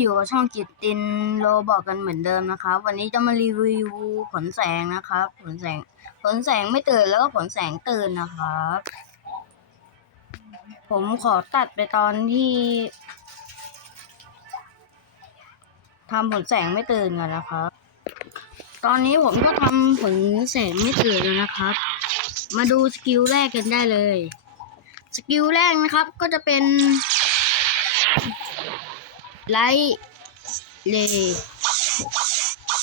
อยู่กับช่องจิตตินโรบอกกันเหมือนเดิมนะครับ วันนี้จะมารีวิวผลแสงนะครับ ผลแสง ผลแสงไม่ตื่นแล้วก็ผลแสงตื่นนะครับ ผมขอตัดไปตอนที่ทำผลแสงไม่ตื่นกันนะครับ ตอนนี้ผมก็ทำผลแสงไม่ตื่นแล้วนะครับ มาดูสกิลแรกกันได้เลย สกิลแรกนะครับก็จะเป็น ไลท์เล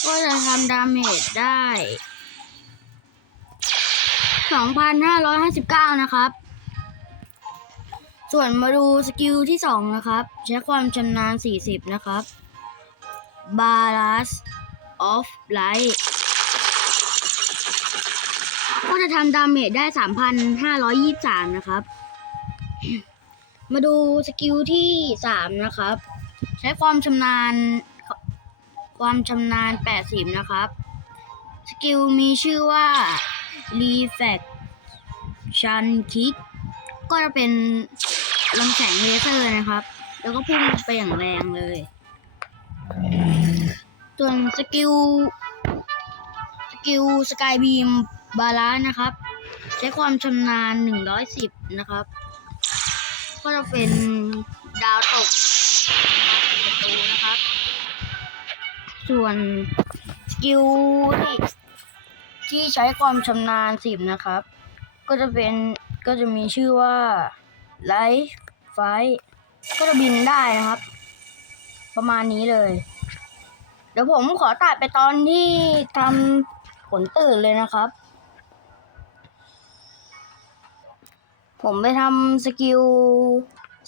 ก็จะทำดาเมจได้ 2,559 นะครับ ส่วนมาดูสกิลที่ 2 นะครับ ใช้ความชำนาญ 40 นะครับ b a l a n c e of Light ก็จะทำดาเมจได้ 3,523 นะครับ มาดูสกิลที่สามนะครับ ใช้ความชำนาญ ความชำนาญ 80 นะครับ สกิลมีชื่อว่า Reflection Kick ก็จะเป็นลำแสงเลเซอร์นะครับ แล้วก็พุ่งไปอย่างแรงเลย ส่วนสกิล สกิลสกายบีมบาลานนะครับ ใช้ความชำนาญ 110 นะครับ ก็จะเป็น ดาวตกประตูนะครับ ส่วนสกิลที่ที่ใช้ความชำนาญสิบนะครับ ก็จะเป็นก็จะมีชื่อว่าไลฟ์ไฟก็จะบินได้นะครับ ประมาณนี้เลย เดี๋ยวผมขอตัดไปตอนที่ทำผลตื่นเลยนะครับ ผมไปทำสกิล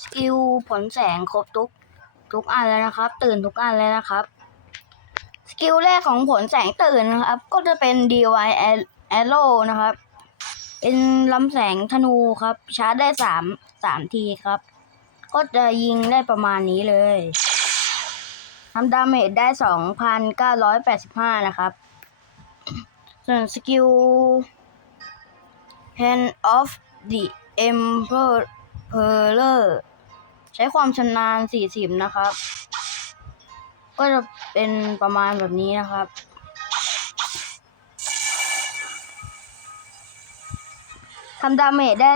สกิลผลแสงครบทุกทุกอันแล้วนะครับ ตื่นทุกอันแล้วนะครับ สกิลแรกของผลแสงตื่นนะครับ ก็จะเป็น DY Arrow นะครับ เป็นลำแสงธนูครับ ชาร์จได้สามสามทีครับ ก็จะยิงได้ประมาณนี้เลยทำดาเมจได้สองพันเก้าร้อยแปดสิบห้านะครับ ส่วนสกิล Hand of the Emperor ใช้ความชำนาญ40นะครับ ก็จะเป็นประมาณแบบนี้นะครับ ทำดาเมจได้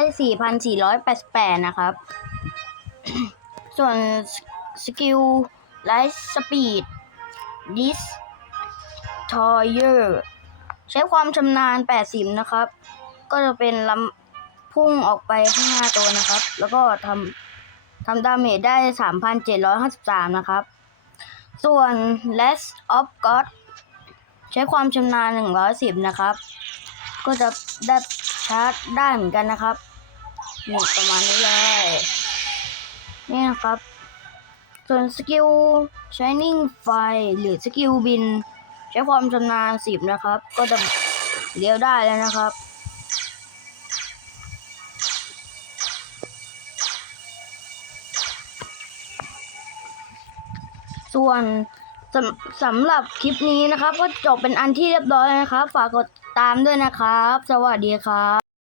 4,488 นะครับ ส่วนสกิลไลท์สปีดดิสทอยเยอร์ใช้ความชำนาญ 80 นะครับ ก็จะเป็นลำพุ่งออกไปข้างหน้าตัวนะครับ แล้วก็ทำ ทำดาเมจได้ 3,753 นะครับ ส่วน Less of God ใช้ความชำนาญ 110 นะครับ ก็จะได้ชาร์จได้เหมือนกันนะครับนี่ประมาณนี้เลย นี่นะครับ ส่วนสกิล Shining Fire หรือสกิลบิน ใช้ความชำนาญ 10 นะครับ ก็จะเลี้ยวได้แล้วนะครับ ส่วนสำสำหรับคลิปนี้นะครับ ก็จบเป็นอันที่เรียบร้อยนะครับ ฝากกดตามด้วยนะครับ สวัสดีครับ